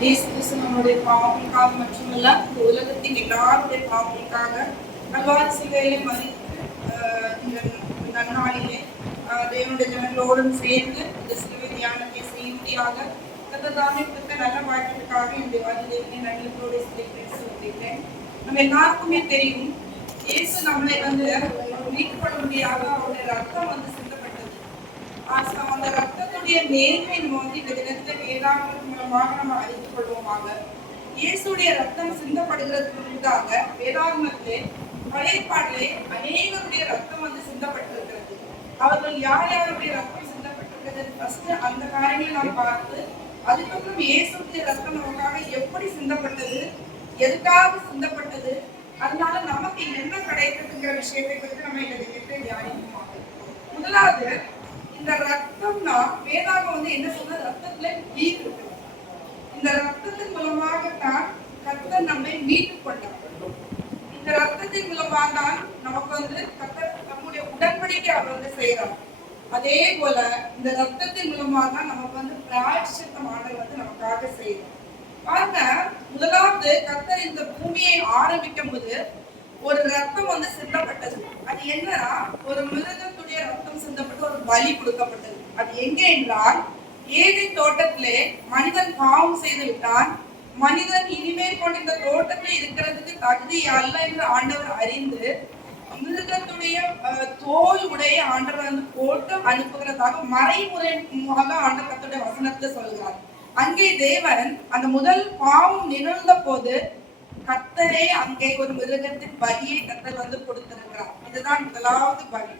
இயேசு கிறிஸ்து நம்முடைய பாவங்களுக்காக மட்டுமல்ல, இந்த உலகத்தின் எல்லாருடைய பாவங்களுக்காக கல்வாரி சிலுவையிலே மரித்து இந்த நன்னாளிலே தேவனுடைய ஜனங்களோடும் சேர்ந்து இந்த சிலுவை தியானத்தை செய்யும்படியாக கர்த்தர் கொடுத்த நல்ல வாழ்க்கைக்காக இந்த வார்த்தையை நன்றியோடு சொல்லிக்கிறேன். நம்ம எல்லாருக்குமே தெரியும், இயேசு நம்மளை மீட்கப்படும்படியாக அவருடைய ரத்தம் சிந்தப்பட்டது. அந்த ரத்தத்துடைய மேன்மை நம்ம இந்த தினத்துல வேதாகமத்தின் மூலமாக நம்ம அறிந்து கொள்வோமாக. இயேசுடைய ரத்தம் சிந்தப்படுகிறதுக்காக வேதாகமத்திலே பழைய பாடலே அநேகருடைய ரத்தம் சிந்தப்பட்டிருக்கிறது. அவர்கள் யார் யாருடைய ரத்தம் சிந்தப்பட்டிருக்கிறது ஃபர்ஸ்ட் அந்த காரியங்களை நாம் பார்த்து, அதுக்கப்புறம் இயேசுடைய ரத்தம் நமக்காக எப்படி சிந்தப்பட்டது, எதுக்காக சிந்தப்பட்டது, அதனால நமக்கு என்ன கிடைக்குதுங்கிற விஷயத்தை குறித்து நம்ம இந்த தினத்தை தியானிக்குமாக. முதலாவது, இந்த ரத்தம்னா வேதாகம் என்ன சொல்ற, ரத்தத்துல உயிர் இருக்கு. இந்த ரத்தத்தின் மூலமாகத்தான் கர்த்தர் நம்மை மீட்டு கொண்டார். இந்த ரத்தத்தின் மூலமாக தான் நமக்கு கர்த்தர் நம்முடைய உடன்படிக்கை அவர் செய்யறார். அதே போல இந்த ரத்தத்தின் மூலமாக தான் நமக்கு பிராயச்சித்தமானவர் நமக்காக செய்யறார். பாருங்க, முதலாவது கர்த்தர் இந்த பூமியை ஆரம்பிக்கும் போது ஒரு ரத்தம் சிந்தப்பட்டது. அது என்னன்னா, ஒரு மிருகத்துடைய ரத்தம் சிந்தப்பட்டு ஒரு பலி கொடுக்கப்பட்டது. அது எங்க என்றால், ஏதேன் தோட்டத்திலே மனிதன் பாவம் செய்து விட்டான். மனிதன் இனிமேல் கொண்டு இந்த தோட்டத்தில் இருக்கிறதுக்கு தகுதி அல்ல என்று ஆண்டவர் அறிந்து மிருகத்துடைய தோல் உடைய ஆண்டவர் போட்டு அனுப்புகிறதாக மறைமுறையாக ஆண்டவர் கர்த்தருடைய வசனத்தை சொல்கிறார். அங்கே தேவன் அந்த முதல் பாவம் நிகழ்ந்த போது கர்த்தரே அங்கே ஒரு மிருகத்தின் பலியை கர்த்தர் கொடுத்திருக்கிறார். இதுதான் முதலாவது பலி.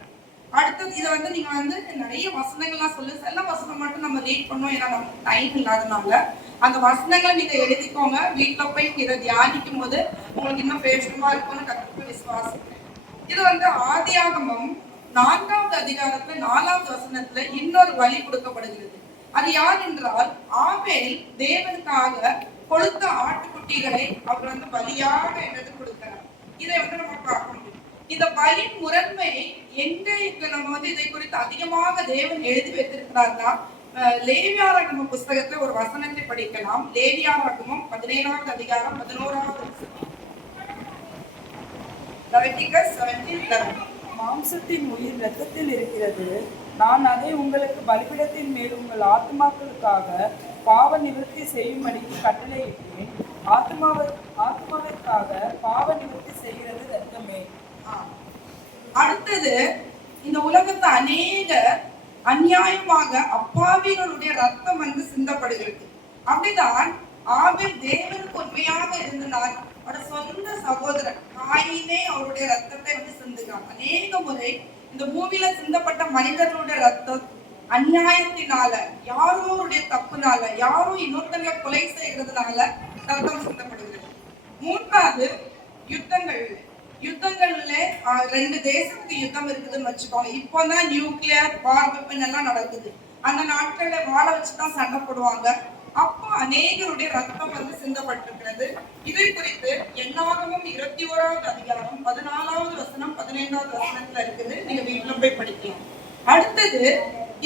அடுத்தது இதை நீங்க நிறைய வசனங்கள்லாம் சொல்லு, சில வசனம் மட்டும் நம்ம ரீட் பண்ணோம், ஏன்னா நமக்கு டைம் இல்லாதனால அந்த வசனங்களை நீங்க எழுதிக்கோங்க. வீட்டுல போய் இதை தியானிக்கும் போது உங்களுக்கு இன்னும் பேசுமா இருக்கும்னு கர்த்தருக்கு விசுவாசிக்கிறேன். இது ஆதியாகமம் 4வது அதிகாரத்துல 4வது வசனத்துல இன்னொரு வழி கொடுக்கப்படுகிறது. அது யார் என்றால், ஆபேல் தேவனுக்காக கொழுத்த ஆட்டுக்குட்டிகளை அவர் பலியாக எடுத்து கொடுக்கிறார். இதை நம்ம பார்க்க முடியும். இந்த பலி முறைமை எங்க நம்ம இதை குறித்து அதிகமாக தேவன் எழுதி வைத்திருக்கிறார்னா, லேவியாராகமம் புஸ்தகத்துல ஒரு வசனத்தை படிக்கலாம். லேவியாராகமம் 17வது அதிகாரம் 11வது வசனம். மாம்சத்தின் உயிர் இரத்தத்தில் இருக்கிறது. நான் அதை உங்களுக்கு பலிபீடத்தின் மேல் உங்கள் ஆத்மாக்களுக்காக பாவ நிவர்த்தி செய்யும்படிக்கு கட்டளையிட்டேன். ஆத்மாவிற்காக பாவ நிவர்த்தி செய்கிறது இரத்தமே. அடுத்தது, இந்த உலகத்தை அநேக அநியாயமாக அப்பாவிகளுடைய ரத்தம் சிந்தப்படுகிறது. அப்படிதான் ஆபேல் தேவனுக்கு உண்மையாக இருந்தனால் அவருடைய சொந்த சகோதரன் காயினே அவருடைய ரத்தத்தை சிந்துகிறான். அநேக முறை இந்த பூமியில சிந்தப்பட்ட மனிதர்களுடைய ரத்தம் அநியாயத்தினால, யாரோருடைய தப்புனால, யாரோ இன்னொருத்தங்களை கொலை செய்யறதுனால ரத்தம் சிந்தப்படுகிறது. மூன்றாவது, யுத்தங்கள்ல 2 தேசத்துக்கு யுத்தம் இருக்குதுன்னு வச்சுக்கோங்க. இப்போதான் நியூக்ளியர் வார் வெப்பன் எல்லாம் நடக்குது. அந்த நாட்கள்ல வாழ வச்சுதான் சண்டை போடுவாங்க. அப்போ அநேகருடைய ரத்தம் சிந்தப்பட்டிருக்கிறது. இதை குறித்து என்னாகமும் 21வது அதிகாரம் 14வது வசனம் 15வது வசனத்துல இருக்குது. நீங்க வீட்டுல போய் படிக்கலாம். அடுத்தது,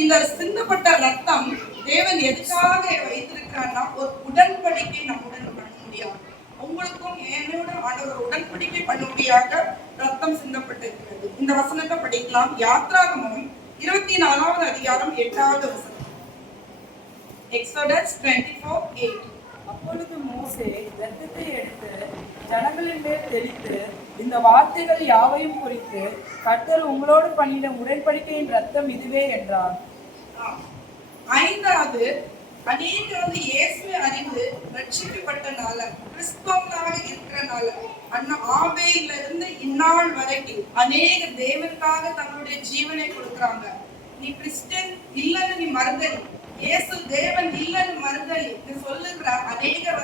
இந்த சிந்தப்பட்ட ரத்தம் தேவன் எதுக்காக வைத்திருக்கிறார்னா, ஒரு உடன்படிக்கை நம்முடன் பண்ண முடியாது. உங்களுக்கும் என்னோட ஆண்டவர் உடன்படிக்கை பண்ணும்படியாக ரத்தம் சிந்தப்பட்டிருக்கிறது. இந்த வசனத்தை படிக்கலாம். யாத்ராகமம் 24வது அதிகாரம் 8வது வசனம். எக்ஸோடஸ் 24:8. அப்பொழுது மோசே இரத்தத்தை எடுத்து ஜனங்களின் மேல் தெளித்து, இந்த வார்த்தைகள் யாவையும் குறித்து கர்த்தர் உங்களோடு பண்ணின உடன்படிக்கையின் ரத்தம் இதுவே என்றார். ஐந்தாவது, அநேகர் இயேசுவை அறிந்து ரட்சிக்கப்பட்டனால, கிறிஸ்தவர்களாக இருக்கிறனால, ஆபேலில் இருந்து இந்நாள் வரைக்கும் அநேக தேவனுக்காக தங்களுடைய ஜீவனை கொடுக்குறாங்க. நீ கிறிஸ்டியன் இல்லன்னு நீ மறுதலி, இயேசு தேவன் இல்லன்னு மறுதலி நீ சொல்லுகிற அநேகர்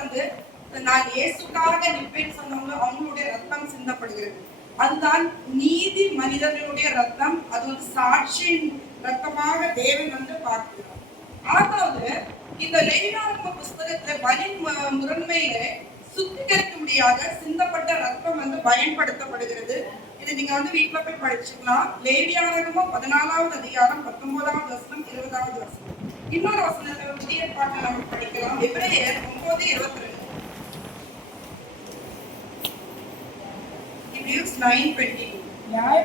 நான் இயேசுக்காக நிற்பேன்னு சொன்னவங்க அவங்களுடைய ரத்தம் சிந்தப்படுகிறது. அதுதான் நீதி மனிதர்களுடைய ரத்தம். அது சாட்சியின் ரத்தமாக தேவன் பார்க்கிறார். ஆறாவது, இந்த லேவியாராகம புஸ்தகத்துல பலி முறைமையில சுத்திகரிக்கும்படியாக சிந்தப்பட்ட ரத்தம் வந்து பயன்படுத்தப்படுகிறது. இது நீங்க வந்து வீட்டுல போய் படிச்சுக்கலாம். லேவியாகமம் 14வது அதிகாரம் 19வது வசனம் 20வது வசனம். இன்னொரு வசனத்தை புதிய ஏற்பாட்டில் நம்ம படிக்கலாம். எபிரேயர் 9:22. Hebrews 9:22. நியாய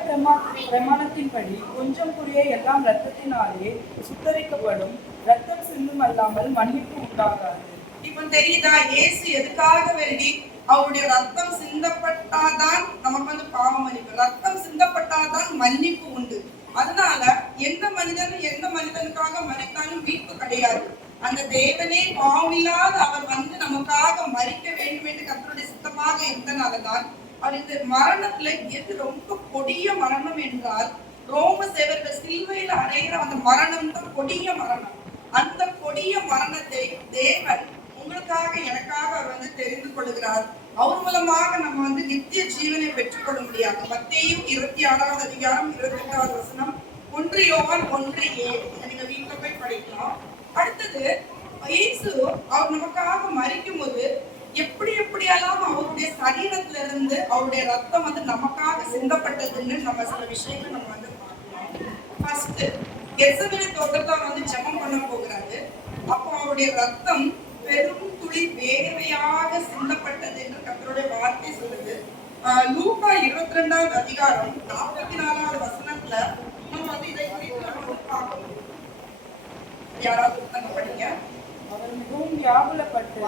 பிரமாணத்தின்படி கொஞ்சம் புரிய எல்லாம் இரத்தத்தினாலே சுத்தரிக்கப்படும், ரத்தம் சிந்தும் அல்லாமல் மன்னிப்பு உண்டாகாது. இப்ப தெரியுதா இயேசு எதுக்காக வேண்டி அவருடைய ரத்தம் சிந்தப்பட்டாதான் நமக்கு வந்து பாவ மன்னிப்பு, ரத்தம் சிந்தப்பட்டாதான் மன்னிப்பு உண்டு. அதனால எந்த மனிதனுக்காக மறித்தாலும் மீட்பு கிடையாது. அந்த தேவனே பாவில்லாத அவர் வந்து நமக்காக மறிக்க வேண்டும் என்று கர்த்தருடைய சித்தமாக இருந்தனாலதான் அவர் இந்த மரணத்துல எது ரொம்ப கொடிய மரணம் என்றால் ரோம சேவர்கள் சிலுவையில அடைகிற அந்த மரணம் தான் கொடிய மரணம். அந்த கொடிய மரணத்தை தேவன் உங்களுக்காக எனக்காக அவர் வந்து தெரிந்து கொள்கிறார். அவர் மூலமாக நம்ம வந்து நித்திய ஜீவனை பெற்றுக்கொள்ள முடியாது. மத்தேயு 26வது அதிகாரம் 28வது வசனம், 1 யோவான் 1:7. நீங்க வீட்டுல போய் படிக்கலாம். அடுத்தது இயேசு அவர் நமக்காக மரிக்கும் போது எப்படியெல்லாம் அவருடைய சரீரத்துல இருந்து அவருடைய ரத்தம் வந்து நமக்காக சிந்தப்பட்டதுன்னு நம்ம சில விஷயங்கள் நம்ம வந்து பார்க்கலாம். ஃபர்ஸ்ட் கெத்செமனே தோட்டத்துல வந்து ஜெபம் பண்ண போகிறாரு. அப்போ அவருடைய ரத்தம் பெரும் துளி வேர்வையாக சிந்தப்பட்டது என்று கர்த்தருடைய வார்த்தை சொல்லுது. லூக்கா 22வது அதிகாரம் 44வது வசனத்துல நம்ம வந்து இதை குறித்து நம்ம பார்க்கணும். யாராவது படிங்க. அவர் மிகவும் வியாகுலப்பட்டு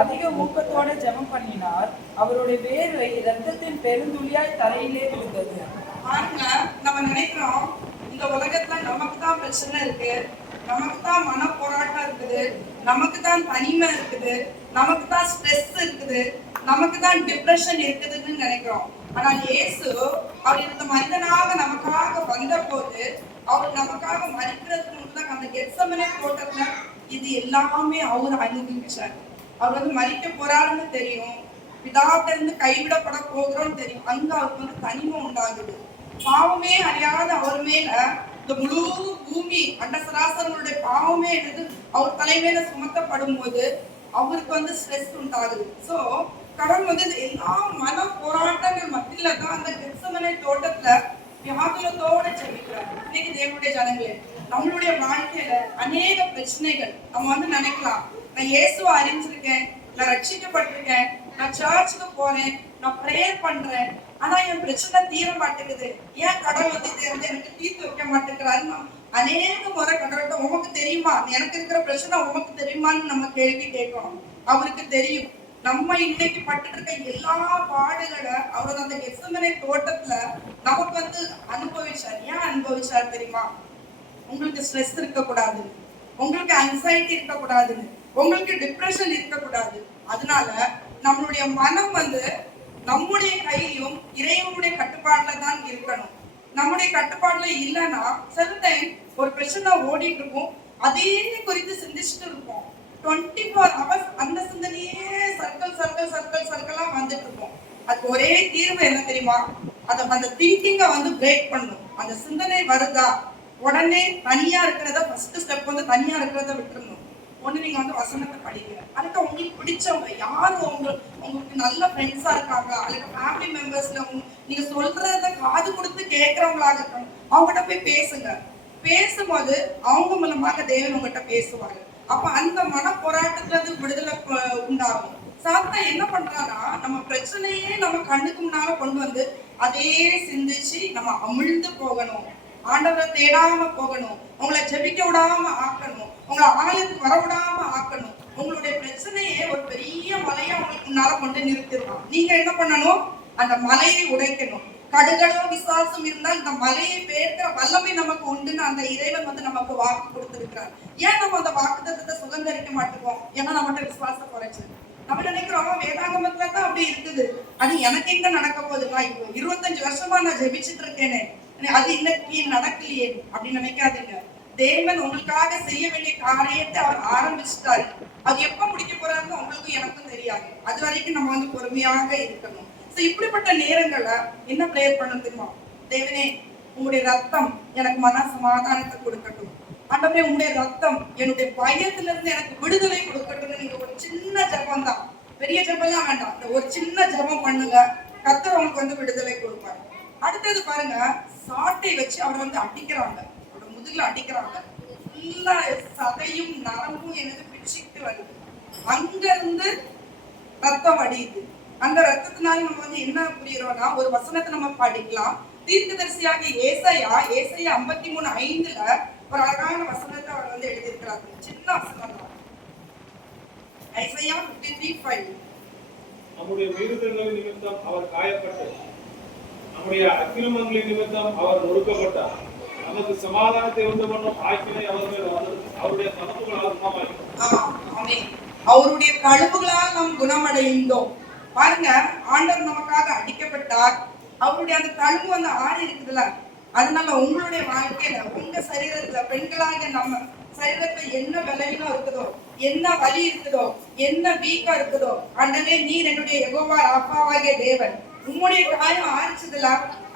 அதிக ஊக்கத்தோட ஜெபம் பண்ணினார். அவருடைய வேர்வை இரத்தத்தின் பெருந்துளியாய் தரையிலே விழுந்தது. பாருங்க, நம்ம நினைக்கிறோம் இந்த உலகத்துல நமக்கு தான் பிரச்சனை இருக்கு, நமக்கு தான் மன போராட்டம் இருக்குது, நமக்கு தான் தனிமை இருக்குது, நமக்கு தான் ஸ்ட்ரெஸ் இருக்குது, நமக்கு தான் டிப்ரெஷன் இருக்குதுன்னு நினைக்கிறோம். ஆனால் இயேசு அவர் இந்த மனிதனாக நமக்காக வந்த போது அவர் நமக்காக மறிக்கிறதுக்கு முன்பு அந்த கெத்செமனே தோட்டத்துல இது எல்லாமே அவர் அனுபவிச்சார். அவர் வந்து மறிக்க போறாருன்னு தெரியும், பிதாவிட்ட இருந்து கைவிடப்பட போகிறோம்னு தெரியும். அங்க அவருக்கு வந்து தனிமை உண்டாகுது. பாவமே அறியாத அவர் மேல இந்த முழு பூமி அண்டசராசர்களுடைய பாவமே எடுத்து அவர் தலைமையில சுமத்தப்படும் போது அவருக்கு வந்து ஸ்ட்ரெஸ் உண்டாகுது. சோ கடவுள் வந்து எல்லா மன போராட்டங்கள் மத்தியில தான் அந்த கெத்செமனே தோட்டத்துல வியாகுலத்தோட ஜெபிக்கிறார். இன்னைக்கு தேவனுடைய ஜனங்களே, நம்மளுடைய வாழ்க்கையில அநேக பிரச்சனைகள் நம்ம வந்து நினைக்கலாம், நான் இயேசுவை அறிஞ்சிருக்கேன், நான் ரட்சிக்கப்பட்டிருக்கேன், நான் சர்ச்சுக்கு போறேன், நான் ப்ரேயர் பண்றேன், ஆனா என் பிரச்சனை தீர மாட்டேங்குது, ஏன் கடவுள் வந்து இதை வந்து எனக்கு தீர்த்து வைக்க மாட்டேங்கிறாருன்னு அநேக முறை கடவுள்கிட்ட உமக்கு தெரியுமா, எனக்கு இருக்கிற பிரச்சனை உமக்கு தெரியுமான்னு நம்ம கேள்வி கேட்கிறோம். அவருக்கு தெரியும். நம்ம இன்னைக்கு பட்டுட்டு இருக்க எல்லா பாடுகளை அவர் அந்த கெத்செமனே தோட்டத்துல நமக்கு வந்து அனுபவிச்சார். ஏன் அனுபவிச்சார் தெரியுமா? உங்களுக்கு ஸ்ட்ரெஸ் இருக்கக்கூடாது, உங்களுக்கு ஆங்ஸைட்டி இருக்கக்கூடாதுன்னு, உங்களுக்கு டிப்ரெஷன் இருக்கக்கூடாது. அதனால நம்மளுடைய மனம் வந்து நம்முடைய கையிலும் இறைவனுடைய கட்டுப்பாடுல தான் இருக்கணும். நம்முடைய கட்டுப்பாடுல இல்லைன்னா சில டைம் ஒரு பிரச்சனை ஓடிட்டு இருக்கும், அதே குறித்து சிந்திச்சுட்டு இருப்போம். 24 hours அந்த சிந்தனையே சர்க்கிளா வந்துட்டு இருக்கும். அதுக்கு ஒரே தீர்வு என்ன தெரியுமா? அந்த திங்கிங்கை வந்து பிரேக் பண்ணணும். அந்த சிந்தனை வருதா உடனே தனியா இருக்கிறத ஃபர்ஸ்ட் ஸ்டெப் வந்து தனியா இருக்கிறத விட்டுறணும். ஒண்ணு நீங்க வந்து வசனத்தை படிங்க. அதுக்கு உங்களுக்கு பிடிச்சவங்க யாரு, உங்களுக்கு நல்ல ஃப்ரெண்ட்ஸா இருக்காங்க, அல்லது ஃபேமிலி மெம்பர்ஸ்ல நீங்க சொல்றத காது கொடுத்து கேட்கறவங்களாக இருக்காங்க, அவங்ககிட்ட போய் பேசுங்க. பேசும்போது அவங்க மூலமாக தேவன் உங்ககிட்ட பேசுவாங்க. அப்ப அந்த மன போராட்டத்துல இருந்து விடுதலை உண்டாகும். சாத்தான் என்ன பண்றான்னா நம்ம பிரச்சனையே நம்ம கண்ணுக்கு முன்னால கொண்டு வந்து அதே சிந்திச்சு நம்ம அமிழ்ந்து போகணும், ஆண்டவரை தேடாம போகணும், உங்களை ஜெபிக்க விடாம ஆக்கணும், உங்களை ஆலயத்துக்கு வர விடாம ஆக்கணும். உங்களுடைய பிரச்சனையே ஒரு பெரிய மலையை உங்களுக்கு முன்னால கொண்டு நிறுத்திடலாம். நீங்க என்ன பண்ணணும்? அந்த மலையை உடைக்கணும். கடுகளோ விசுவாசம் இருந்தால் இந்த மலையை பேர்க்கிற வல்லமை நமக்கு உண்டுன்னு அந்த இறைவன் வந்து நமக்கு வாக்கு கொடுத்திருக்கிறார். ஏன் நம்ம அந்த வாக்குத்தத்தத்தை சுதந்திரிக்க மாட்டோம்? ஏன்னா நம்மகிட்ட விசுவாசம் குறைச்சு நம்ம நினைக்கிறோம் வேதாகமத்துல தான் அப்படி இருக்குது, அது எனக்கு எங்க நடக்க போகுதுன்னா இப்போ 25 வருஷமா நான் ஜெபிச்சுட்டு இருக்கேனே, அது இன்னைக்கு நடக்கலையே அப்படின்னு நினைக்காதீங்க. தேவன் உங்களுக்காக செய்ய வேண்டிய காரியத்தை அவர் ஆரம்பிச்சுட்டாரு. அது எப்ப முடிக்க போறாருன்னு உங்களுக்கும் எனக்கும் தெரியாது. அது வரைக்கும் நம்ம வந்து பொறுமையாக இருக்கணும். இப்படிப்பட்ட நேரங்கள்ல என்ன பிரேயர் பண்ண தெரியுமா? தேவனே, உங்களுடைய ரத்தம் எனக்கு மன சமாதானத்தை கொடுக்கட்டும். ஆண்டவரே, உங்களுடைய ரத்தம் என்னுடைய பயத்துல இருந்து எனக்கு விடுதலை கொடுக்கட்டும். நீங்க ஒரு சின்ன ஜெபம் தான், பெரிய ஜெபம்லாம் வேண்டாம், இந்த ஒரு சின்ன ஜெபம் பண்ணுங்க, கர்த்தர் உங்களுக்கு வந்து விடுதலை கொடுப்பாரு. அடுத்தது பாருங்க, சாட்டை வச்சு அவரை வந்து அடிக்கிறாங்க, அவரோட முதுகுல அடிக்கிறாங்க. ஃபுல்லா சதையும் நரம்பும் எனக்கு பிடிச்சிட்டு வருது. அங்க இருந்து ரத்தம் வடியுது. அந்த ரத்தத்தினால நம்ம வந்து என்ன புரியுறோம்னா, ஒரு வசனத்தை நம்ம படிக்கலாம். தீர்க்கதரிசியாக ஏசாயா 53:5 ஒரு அழகான வசனத்தை அவர் வந்து எழுதியிருக்கிறார். சின்ன வசனம் தான். ஏசாயா 53:5. நம்முடைய மீறுதல்களின் நிமித்தம் அவர் காயப்பட்டார், நம்முடைய அக்கிரமங்களின் நிமித்தம் அவர் நொறுக்கப்பட்டார். நமக்கு சமாதானத்தை உண்டு பண்ணும் ஆக்கினை அவர் மேல் வந்தது, அவருடைய தனப்புகளால் குணமாகிறோம். ஆமென். அவருடைய கழுவுகளால் நாம் குணமடைந்தோம். பாருங்க, ஆண்டவர் நமக்காக அடிக்கப்பட்டார். அவருடைய அந்த தழும்பு வந்து ஆறி இருக்குதுல்ல, அதனால உங்களுடைய வாழ்க்கையில, உங்க சரீரத்துல, பெண்களாக நம்ம சரீரத்துல என்ன பலவீனம் இருக்குதோ, என்ன வலி இருக்குதோ, என்ன வீக்கா இருக்குதோ, ஆண்டவரே நீர் என்னுடைய யெகோவா ராஃபாவாகிய தேவன், உம்முடைய காயம் ஆரிச்சதுல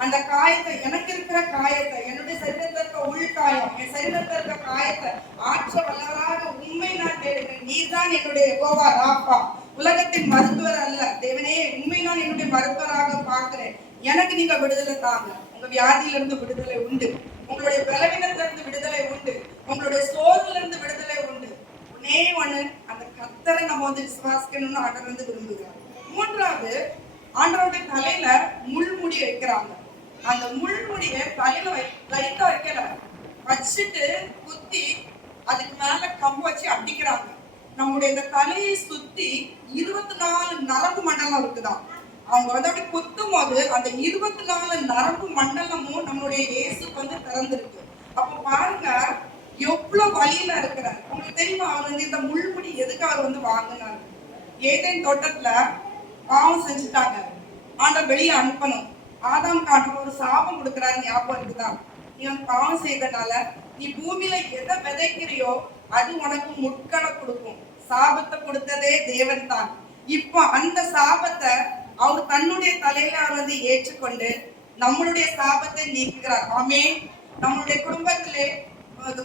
அந்த காயத்தை, எனக்கு இருக்கிற காயத்தை, என்னுடைய சரீரத்துல இருக்க உள்காயம், என் சரீரத்துல இருக்க காயத்தை ஆற்ற வல்லவராக உண்மை நான் தேடுகிறேன். நீர்தான் என்னுடைய யெகோவா ராஃபா, உலகத்தின் மருத்துவர் அல்ல. தேவனே, உண்மை நான் என்னுடைய மருத்துவராக பார்க்கிறேன். எனக்கு நீங்க விடுதலை தாங்க. உங்க வியாதியில இருந்து விடுதலை உண்டு, உங்களுடைய பலவீனத்துல இருந்து விடுதலை உண்டு, உங்களுடைய சோர்வுல இருந்து விடுதலை உண்டு. ஒன்னே ஒண்ணு, அந்த கர்த்தரை நம்ம வந்து விசுவாசிக்கணும்னு ஆண்டவர் வந்து விரும்புகிறார். மூன்றாவது, ஆண்டவருடைய தலையில முள்முடி வைக்கிறாங்க. அந்த முள்முடிய தலையில லைட்டா வைக்கல, வச்சுட்டு குத்தி அதுக்கு மேல கம்பு வச்சு அடிக்கிறாங்க. நம்முடைய இந்த தலையை சுத்தி 24 நரம்பு மண்டலம் இருக்குதான். அவங்க வந்து அப்படி குத்தும் போது அந்த 24 நரம்பு மண்டலமும் நம்மளுடைய இயேசுக்கு வந்து திறந்திருக்கு. அப்ப பாருங்க எவ்வளவு வலியில இருக்கிறார். உங்களுக்கு தெரியுமா, அவர் வந்து இந்த முள்முடி எதுக்காக வந்து வாங்கினார்? ஏதேன் தோட்டத்துல பாவம் செஞ்சுட்டாங்க, ஆண்டவர் வெளியே அனுப்பணும். ஆதாம் காட்டுக்கு ஒரு சாபம் கொடுக்கிறாரு, ஞாபகம் இருக்குதான்? நீ வந்து பாவம் செய்தனால நீ பூமியில எதை விதைக்கிறியோ அது உனக்கு முட்களை கொடுக்கும். சாபத்தை கொடுத்ததே தேவன் தான். இப்போ அந்த சாபத்தை அவர் தன்னுடைய தலையில வந்து ஏற்றுக்கொண்டு நம்மளுடைய சாபத்தை நீக்குகிறார். ஆமே. நம்மளுடைய குடும்பத்திலே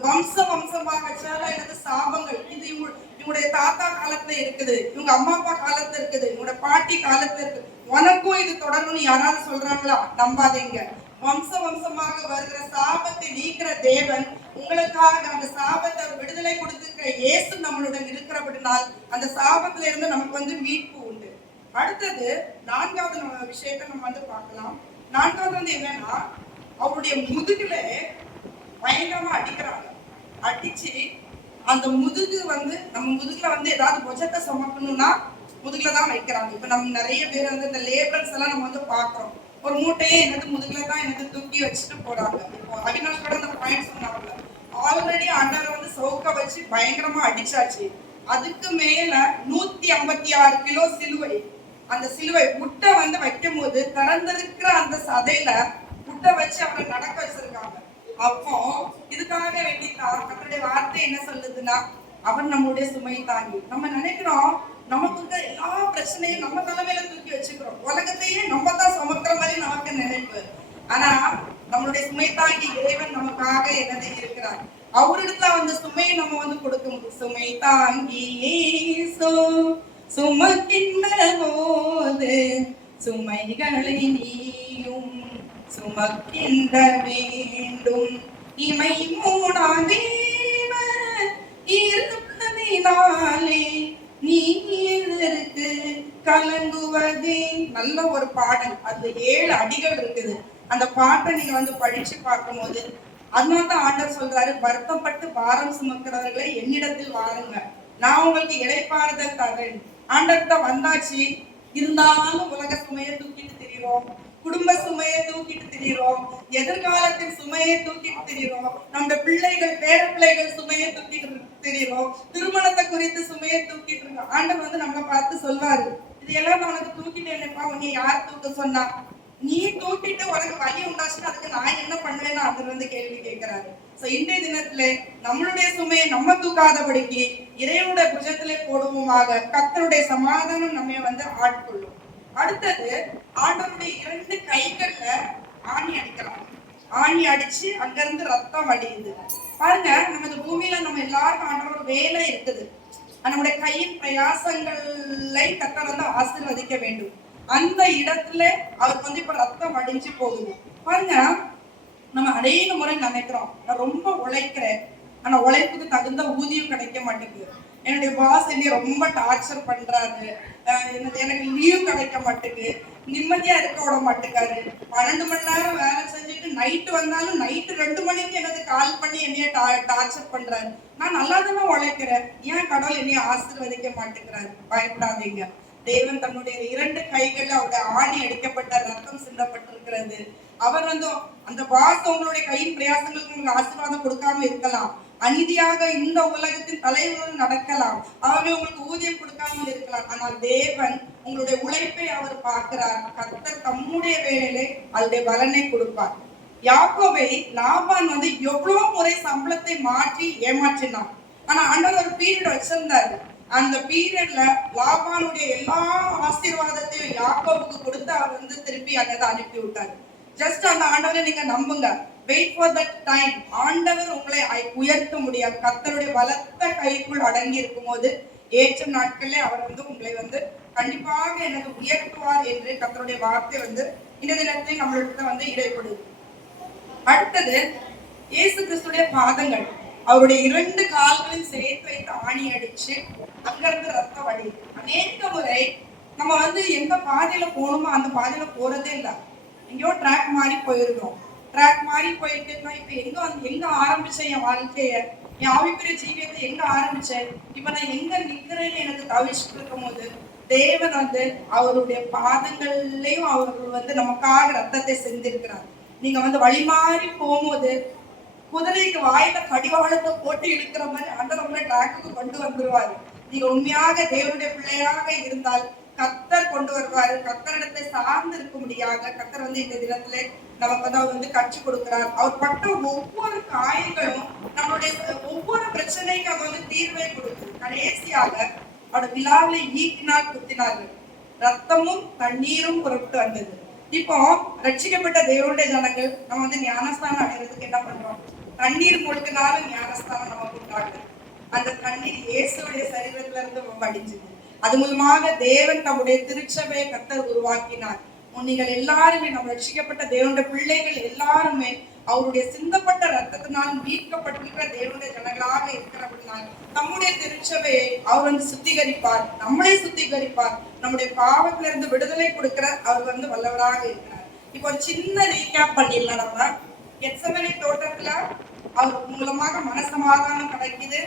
வம்சமாக எனது சாபங்கள் இது இவங்களுடைய தாத்தா காலத்துல இருக்குது, இவங்க அம்மா அப்பா காலத்துல இருக்குது, இவங்களோட பாட்டி காலத்துல இருக்குது, உனக்கும் இது தொடரணும்னு யாராவது சொல்றாங்களா? நம்பாதீங்க. வம்சமாக வருகிற சாபத்தை நீக்கிற தேவன் உங்களுக்காக அந்த சாபத்தை விடுதலை கொடுத்திருக்கிற இயேசு நம்மளுடன் இருக்கிறபடினால் அந்த சாபத்துல இருந்து நமக்கு வந்து மீட்பு உண்டு. அடுத்தது 4வது விஷயத்தை நம்ம வந்து பார்க்கலாம். 4வது வந்து என்னன்னா, அவருடைய முதுகுல பயங்கரமா அடிக்கிறாங்க. அடிச்சு அந்த முதுகு வந்து, நம்ம முதுகுல வந்து ஏதாவது பொஜத்தை சுமக்கணும்னா முதுகுல தான் வைக்கிறாங்க. இப்ப நம்ம நிறைய பேர் வந்து இந்த லேபர்ஸ் எல்லாம் நம்ம வந்து பாக்குறோம், ஒரு மூட்டையே எனக்கு முதுகுல தான் எனக்கு தூக்கி வச்சுட்டு போறாங்க. இப்போ அவினாஷ் கூட அந்த பாயிண்ட் சொன்னாங்க, ஆல்ரெடி ஆண்டவரை வந்து சவுக்க வச்சு பயங்கரமா அடிச்சாச்சு. அதுக்கு மேல 156 கிலோ சிலுவை, அந்த சிலுவை முட்டை வந்து வைக்கும் போது திறந்திருக்கிற அந்த சதையில முட்டை வச்சு அவரை நடக்க வச்சிருக்காங்க. அப்போ இதுக்காக வேண்டித்தான் கர்த்தருடைய வார்த்தை என்ன சொல்லுதுன்னா, அவன் நம்மளுடைய சுமை தாங்கி. நம்ம நினைக்கிறோம் நமக்கு இருக்க எல்லா பிரச்சனையும் நம்ம தலைமையில தூக்கி வச்சுக்கிறோம், உலகத்தையே நம்ம தான் சுமக்கிற மாதிரி நமக்கு நினைப்பு. ஆனா நம்மளுடைய சுமை தாங்கி இறைவன் நமக்காக என்னது இருக்கிறார். அவரிடத்துல வந்து சுமையை நம்ம வந்து கொடுக்க முடியும். சுமை தாங்கி சுமக்கின்ற போது சுமைகளை நீயும் சுமக்கின்ற வேண்டும். இமை மூடாதேவ இருப்பதினாலே நீ எதற்கு கலங்குவதே. நல்ல ஒரு பாடல், அது 7 அடிகள் இருக்குது. அந்த பாட்டை நீங்க வந்து படிச்சு பார்க்கும் போது அதனால்தான் ஆண்டவர் சொல்றாரு, வருத்தப்பட்டு பாரம் சுமக்கிறவர்களை என்னிடத்தில் வாருங்க, நான் உங்களுக்கு இளைப்பாறுதல் தரேன். ஆண்டவர்கிட்ட வந்தாச்சு, இருந்தாலும் உலக சுமையை தூக்கிட்டு திரிகிறோம், குடும்ப சுமையை தூக்கிட்டு திரிகிறோம், எதிர்காலத்தின் சுமையை தூக்கிட்டு திரிகிறோம், நம்ம பிள்ளைகள் பேர பிள்ளைகள் சுமையை தூக்கிட்டு திரிகிறோம், திருமணத்தை குறித்து சுமையை தூக்கிட்டு இருக்கோம். ஆண்டவர் வந்து நம்மளை பார்த்து சொல்வாரு, இதெல்லாம் நான் உனக்கு தூக்கிட்டு என்னப்பா, உன்னை யார் தூக்க சொன்னா? நீ தூக்கிட்டு உனக்கு வலி உண்டாச்சுன்னா அதுக்கு நான் என்ன பண்ணுவேன்னு அவர் வந்து கேள்வி கேட்கிறாரு. சோ இன்றைய தினத்துல நம்மளுடைய சுமையை நம்ம தூக்காதபடிக்கு இறைவனுடைய புஜத்திலே போடுவோமாக. கர்த்தருடைய சமாதானம் நம்ம வந்து ஆட்கொள்ளும். அடுத்தது, ஆண்டவருடைய 2 கைகள்ல ஆணி அடிக்கிறாங்க. ஆணி அடிச்சு அங்கிருந்து ரத்தம் வடியுது. பாருங்க, நம்ம இந்த பூமியில நம்ம எல்லாருக்கும் ஆண்டவரோட வேலை இருக்குது. நம்முடைய கையின் பிரயாசங்களை கர்த்தர் வந்து ஆசீர்வதிக்க வேண்டும். அந்த இடத்துல அவருக்கு வந்து இப்ப ரத்தம் வடிஞ்சு போகுது பாருங்க. நம்ம அநேக முறை நினைக்கிறோம், நான் ரொம்ப உழைக்கிறேன், ஆனா உழைப்புக்கு தகுந்த ஊதியம் கிடைக்க மாட்டேங்குது, என்னுடைய பாஸ் என்னை ரொம்ப டார்ச்சர் பண்றாரு, எனக்கு லீவ் கிடைக்க மாட்டேங்குது, நிம்மதியா இருக்க விட மாட்டேங்காரு, 12 மணி நேரம் வேலை செஞ்சுட்டு நைட்டு வந்தாலும் நைட்டு 2 மணிக்கு எனக்கு கால் பண்ணி என்னைய டார்ச்சர் பண்றாரு. நான் நல்லா தானே உழைக்கிறேன், ஏன் கடவுள் என்னைய ஆசீர்வதிக்க மாட்டேங்கிறாரு? பயப்படாதீங்க. தேவன் தன்னுடைய 2 கைகள்ல அவருடைய ஆணி அடிக்கப்பட்ட ரத்தம் சிந்தப்பட்டிருக்கிறது. அவர் வந்து அந்த பாஸ் உங்களுடைய கையின் பிரயாசங்களுக்கு உங்களுக்கு ஆசீர்வாதம் கொடுக்காம இருக்கலாம், அநீதியாக இந்த உலகத்தின் தலைவர்கள் நடக்கலாம், அவர்கள் உங்களுக்கு ஊதியம் கொடுக்காமல் இருக்கலாம், ஆனால் தேவன் உங்களுடைய உழைப்பை அவர் பார்க்கிறார். கர்த்தர் தம்முடைய வேலையிலே அதனுடைய பலனை கொடுப்பார். யாக்கோபை லாபான் வந்து எவ்வளவு முறை சம்பளத்தை மாற்றி ஏமாற்றினான், ஆனா ஆண்டவர் ஒரு பீரியட் வச்சிருந்தாரு. அந்த பீரியட்ல லாபானுடைய எல்லா ஆசீர்வாதத்தையும் யாக்கோபுக்கு கொடுத்து அவர் வந்து திருப்பி அதை அனுப்பி விட்டார். ஜஸ்ட் அந்த ஆண்டவரை நீங்க நம்புங்க. Wait for that time. ஆண்டவர் உங்களை உயர்த்த முடியாது. கர்த்தருடைய பலத்த கைக்குள் அடங்கி இருக்கும் போது ஏற்ற நாட்களே அவர் வந்து உங்களை வந்து கண்டிப்பாக எனக்கு உயர்த்துவார் என்று கர்த்தருடைய வார்த்தை வந்து இந்த தினத்திலே நம்மளுக்கு வந்து இடைப்படுது. அடுத்தது இயேசு கிறிஸ்துடைய பாதங்கள், அவருடைய 2 கால்களையும் சேர்த்து வைத்து ஆணி அடிச்சு அங்கிருந்து ரத்தம் வடி. அநேக முறை நம்ம வந்து எந்த பாதையில போகணுமோ அந்த பாதையில போறதே இல்லை, எங்கேயோ ட்ராக் மாறி போயிருந்தோம். ட்ராக் மாறி போயிட்டு இப்ப எங்க ஆரம்பிச்சேன் என் வாழ்க்கைய, என் ஆவிக்குரிய ஜீவியத்தை எங்க ஆரம்பிச்சேன், இப்ப நான் எங்க நிக்கிறேன்னு எனக்கு தவிச்சுட்டு இருக்கும் போது தேவன் வந்து அவருடைய பாதங்கள்லயும் அவர் வந்து நமக்காக ரத்தத்தை செஞ்சிருக்கிறார். நீங்க வந்து வழி மாறி போகும்போது குதிரைக்கு வாயில கடிவாளத்தை போட்டு இழுக்கிற மாதிரி ஆண்டவர் நம்மளை ட்ராக்குக்கு கொண்டு வந்துருவாரு. நீங்க உண்மையாக தேவனுடைய பிள்ளையாக இருந்தால் கர்த்தர் கொண்டு வருவாரு. கர்த்தரிடத்தை சார்ந்து இருக்கும்படியாக கர்த்தர் வந்து இந்த தினத்திலே நமக்கு வந்து அவர் வந்து கற்றுக் கொடுக்கிறார். அவர் பட்ட ஒவ்வொரு காயங்களும் நம்மளுடைய ஒவ்வொரு பிரச்சனைக்கு அவர் வந்து தீர்வை கொடுக்குது. கடைசியாக அவருடைய விழாவில ஈட்டினால் குத்தினார்கள், ரத்தமும் தண்ணீரும் புறப்பட்டு வந்தது. இப்போ ரட்சிக்கப்பட்ட தேவனுடைய ஜனங்கள் நம்ம வந்து ஞானஸ்தானம் அடைகிறதுக்கு என்ன பண்றோம்? தண்ணீர் முழுக்கினாலும் ஞானஸ்தானம் நமக்கு உண்டாகுது. அந்த தண்ணீர் இயேசுடைய சரீரத்துல இருந்து வடிஞ்சது. அது மூலமாக தேவன் தம்முடைய திருச்சபையை கர்த்தர் உருவாக்கினார். நீங்கள் எல்லாருமே, நம்ம ரட்சிக்கப்பட்ட தேவனுடைய பிள்ளைகள் எல்லாருமே அவருடைய சிந்தப்பட்ட ரத்தத்தினால் மீட்கப்பட்டிருக்கிற தேவனுடைய ஜனங்களாக இருக்கிறபடினால் நம்முடைய திருச்சபையை அவர் வந்து சுத்திகரிப்பார், நம்மளை சுத்திகரிப்பார், நம்முடைய பாவத்திலிருந்து விடுதலை கொடுக்கிற அவர் வந்து வல்லவராக இருக்கிறார். இப்போ ஒரு சின்ன ரீகேப் பண்ணிடலாம். நம்ம கெத்செமனே தோட்டத்துல அவர் மூலமாக மனசமாதானம் கிடைக்குது,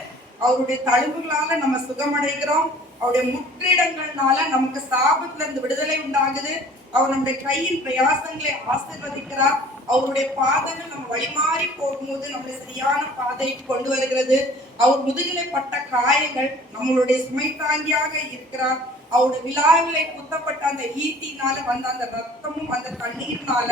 அவருடைய தழும்புகளால நம்ம சுகமடைகிறோம், அவருடைய முற்றிடங்கள்னால நமக்கு சாபத்துல இருந்து விடுதலை உண்டாகுது, அவர் நம்முடைய கையின் பிரயாசங்களை ஆசீர்வதிக்கிறார், அவருடைய பாதங்கள் நம்ம வழிமாறி போகும்போது நம்மளை சரியான பாதைக்கு கொண்டு வருகிறது, அவர் முதுகிலே பட்ட காயங்கள் நம்மளுடைய சுமை தாங்கியாக இருக்கிறார், அவருடைய விழாவிலே குத்தப்பட்ட அந்த ஈட்டினால வந்த அந்த ரத்தமும் அந்த தண்ணீர்னால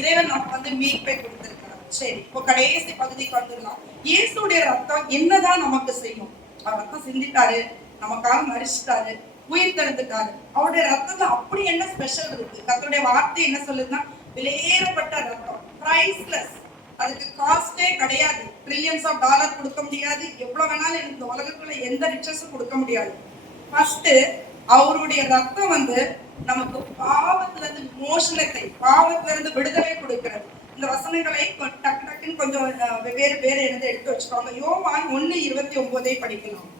இறைவன் நமக்கு வந்து மீட்பை கொடுத்திருக்கிறார். சரி, இப்போ கடைசி பகுதிக்கு வந்துடலாம். இயேசுடைய ரத்தம் என்னதான் நமக்கு செய்யும்? அவர் ரத்தம் சிந்திட்டாரு, நமக்காக மரிச்சிட்டாரு, உயிர் திறந்துட்டாரு. அவருடைய ரத்தத்துல அப்படி என்ன ஸ்பெஷல் இருக்கு? கர்த்தருடைய வார்த்தை என்ன சொல்லுதுன்னா, விலையேறப்பட்ட ரத்தம், பிரைஸ்லெஸ், அதுக்கு காஸ்டே கிடையாது, ட்ரில்லியன்ஸ் ஆஃப் டாலர் கொடுக்க முடியாது, எவ்வளவு வேணாலும் இந்த உலகத்துல எந்த ரிச்சஸும் கொடுக்க முடியாது. ஃபர்ஸ்ட் அவருடைய ரத்தம் வந்து நமக்கு பாவத்துல இருந்து விமோசனத்தை, பாவத்துல இருந்து விடுதலை கொடுக்கிறது. இந்த வசனங்களை டக்கு டக்குன்னு கொஞ்சம் வெவ்வேறு பேர் எழுந்து எடுத்து வச்சுக்கோங்க. யோவான் 1:29 படிக்கலாம்.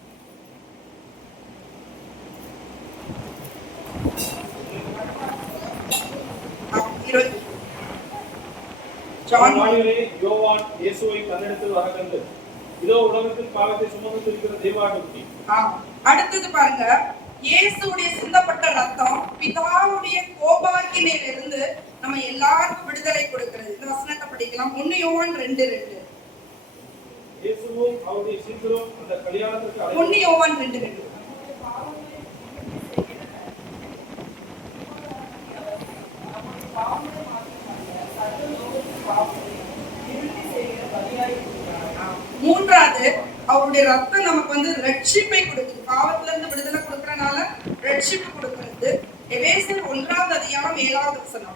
யோவான் இயேசுவை தன்னிடத்தில் வர கண்டு, இதோ உலகத்தில் பாவத்தை சுமந்து இருக்கிற தெய்வாட்டுக்குட்டி. அடுத்தது பாருங்க, இயேசுடைய சிந்தப்பட்ட ரத்தம் பிதாவுடைய கோபாக்கினிலிருந்து நம்ம எல்லாருக்கும் விடுதலை கொடுக்கிறது. இந்த வசனத்தை படிக்கலாம். 1 யோவான் 2:2. இயேசுவும் அவருடைய சீடரும் அந்த கல்யாணத்திற்கு 1 யோவான் 2:2. மூன்றாவது, அவருடைய ரத்தம் நமக்கு வந்து ரட்சிப்பை கொடுக்குது. பாவத்துல இருந்து விடுதலை கொடுக்கறனால ரட்சிப்பு கொடுக்கிறது. எபேசியர் 1:7.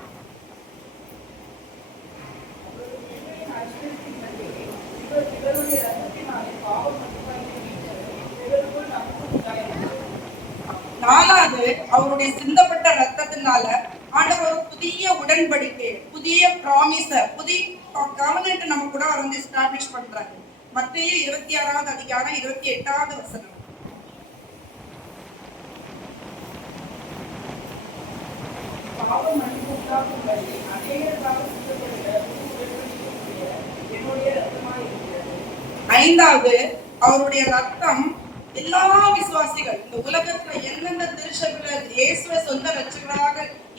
4வது அவருடைய சிந்தப்பட்ட ரத்தத்தினால ஆண்டவர் ஒரு புதிய உடன்படிக்கை, புதிய ப்ராமிஸ, புதிய கவர்னன்ட் நம்ம கூட அவர் வந்து எஸ்டாப்ளிஷ் பண்றாரு. மத்தேயு 26வது அதிகாரம் 28வது வசனம். பாவ மன்னிப்பு உண்டாகும்படி அநேகருக்காக சிந்தப்படுகிற புது உடன்படிக்கைக்குரிய என்னுடைய இரத்தமாய் இருக்கிறது. 5வது அவருடைய ரத்தம் எல்லா விசுவாசிகள் இந்த உலகத்துல எந்தெந்த திருச்சபையில இயேசுவை சொந்த ரட்சகராக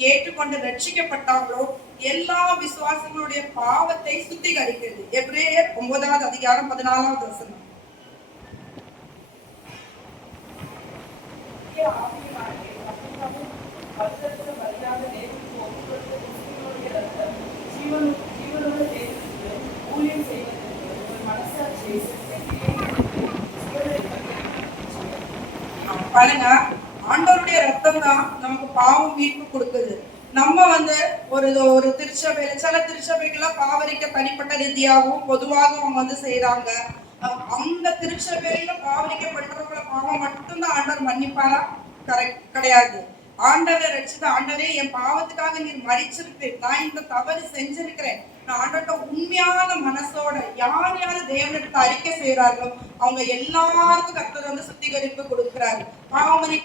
ஏற்றுக்கொண்டு ரட்சிக்கப்பட்டாங்களோ எல்லா விசுவாசிகளுடைய பாவத்தை சுத்திகரிக்கிறது. எபிரேயர் 9வது அதிகாரம் 14வது வசனம். பாருங்க, ஆண்டவருடைய ரத்தம் தான் நமக்கு பாவம் மீட்பு கொடுக்குது. நம்ம வந்து ஒரு திருச்சபையில சில திருச்சபைகள்லாம் பாவரிக்க தனிப்பட்ட ரீதியாகவும் பொதுவாக அவங்க வந்து செய்யறாங்க. அந்த திருச்சபையில பாவரிக்கப்படுறவங்கள பாவம் மட்டும்தான் ஆண்டவர் மன்னிப்பாரா? கிடையாது. ஆண்டவர் ரட்சித்த ஆண்டவரே, என் பாவத்துக்காக நீர் மரிச்சிருக்கு, நான் இந்த தவறு செஞ்சிருக்கிறேன், நான் ஆண்டவர்கிட்ட உண்மையான மனசோட யார் யார் தேவனிடத்தை அறிக்கை செய்யறார்களோ அவங்க எல்லாருக்கும் கர்த்தர் வந்து சுத்திகரிப்பு கொடுக்கிறாரு. பாவமணி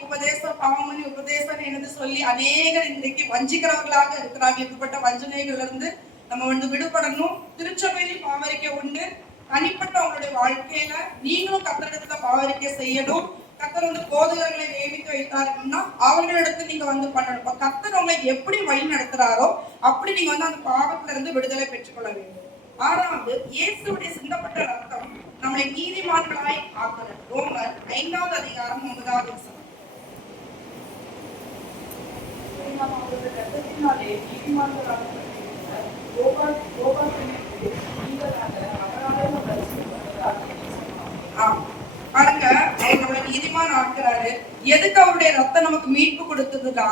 உபதேசம் என்று சொல்லி அநேகர் இன்றைக்கு வஞ்சிக்கிறவர்களாக இருக்கிறாங்க. இப்படிப்பட்ட வஞ்சனைகள்ல இருந்து நம்ம வந்து விடுபடணும். திருச்சபையிலும் பாவரிக்கை உண்டு. தனிப்பட்ட அவங்களுடைய வாழ்க்கையில நீங்களும் கர்த்தரிடத்துல பாவரிக்கை செய்யணும். கர்த்தர் வந்து போதகர்களை நியமித்து வைத்தாருன்னா அவர்களிடத்துல நீங்க வந்து பண்ணணும். கர்த்தர் உங்களை எப்படி வழி நடத்துறாரோ அப்படி நீங்க வந்து அந்த பாவத்துல இருந்து விடுதலை பெற்றுக்கொள்ள வேண்டும். 6வது இயேசுடைய சிந்தப்பட்ட ரத்தம் நம்மளை நீதிமான்களாய் ஆக்குறது. ரோமர் 5வது அதிகாரம் 9வது வசனம். பாருங்க, அவர் நம்மளை நீதிமான் ஆக்குறாரு. எதுக்கு அவருடைய ரத்தம் நமக்கு மீட்பு கொடுத்ததுன்னா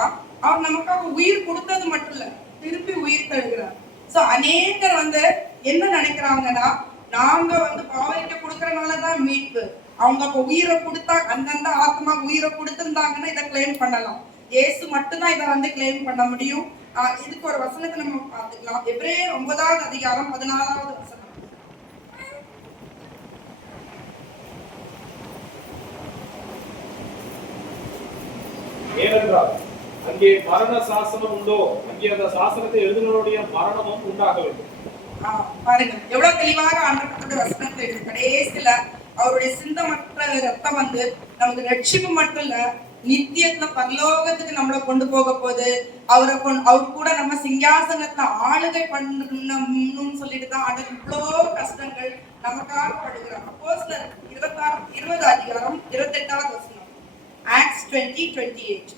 அவர் நமக்காக உயிர் கொடுத்தது மட்டும் இல்ல, திருப்பி உயிர் தருகிறார். சோ அநேகர் வந்து என்ன நினைக்கிறாங்கன்னா, நாங்க வந்து பாவரிக்க கொடுக்கறதுனாலதான் மீட்பு, அவங்க அப்ப உயிரை கொடுத்தா அந்தந்த ஆத்மா உயிரை கொடுத்திருந்தாங்கன்னா இதை கிளைம் பண்ணலாம். இயேசு மட்டும்தான் இதை வந்து கிளைம் பண்ண முடியும். இதுக்கு ஒரு வசனத்தை நம்ம பார்த்துக்கலாம். எபிரேயர் 9வது அதிகாரம் 14வது வசனம். ஏனென்றால் அங்கே மரண சாசனம் உண்டோ, அங்கே அந்த சாசனத்தை எழுதினருடைய மரணமும் உண்டாக வேண்டும். பாருங்க எவ்வளவு தெளிவாக ஆண்டவருடைய வசனத்தை எழுது. கடைசியில அவருடைய சிந்தமற்ற ரத்தம் வந்து நமக்கு ரட்சிப்பு மட்டும் இல்ல, நித்தியத்துல பரலோகத்துக்கு நம்மளை கொண்டு போக போகுது. அவர் கூட நம்ம சிங்காசனத்துல ஆளுகை பண்ணணும்னு சொல்லிட்டு தான் ஆண்டவர் இவ்வளோ கஷ்டங்கள் நமக்காக படுகிறார். அப்போஸ்தலர் 20 அதிகாரம் 28வது வசனம். Acts 20:28.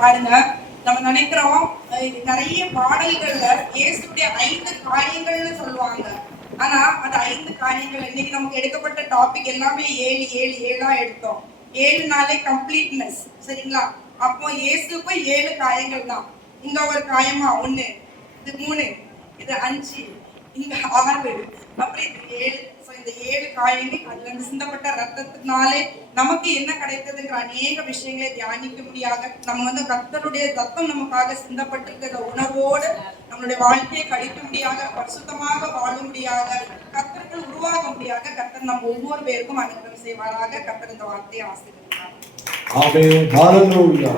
பாருங்க, நம்ம நினைக்கிறோம் நிறைய பாடல்கள்ல இயேசுடைய 5 காரியங்கள்னு சொல்லுவாங்க. ஆனா அந்த 5 காரியங்கள் இன்னைக்கு நமக்கு எடுக்கப்பட்ட டாபிக் எல்லாமே 7 எடுத்தோம். 7 நாளே கம்ப்ளீட்னஸ், சரிங்களா? அப்போ இயேசுக்கு 7 காயங்கள் தான். இங்க ஒரு காயமா 1, இது 3, இது 5, இங்க 6, அப்புறம் இது 7. இந்த 7 காயங்கள் அதுல இருந்து சிந்தப்பட்ட ரத்தத்தினாலே நமக்கு என்ன கிடைத்ததுங்கிற அநேக விஷயங்களை தியானிக்க முடியாத நம்ம வந்து கர்த்தருடைய ரத்தம் நமக்காக சிந்தப்பட்டிருக்கிற உணர்வோடு நம்மளுடைய வாழ்க்கையை கழிக்க முடியாத, பரிசுத்தமாக வாழ முடியாத, கர்த்தர்கள் உருவாக முடியாத கர்த்தர் நம்ம ஒவ்வொரு பேருக்கும் அனுகிரகம் செய்வாராக. கர்த்தர் இந்த வார்த்தையை ஆசீர்வதிப்பார். ஆமென். ஹல்லேலூயா.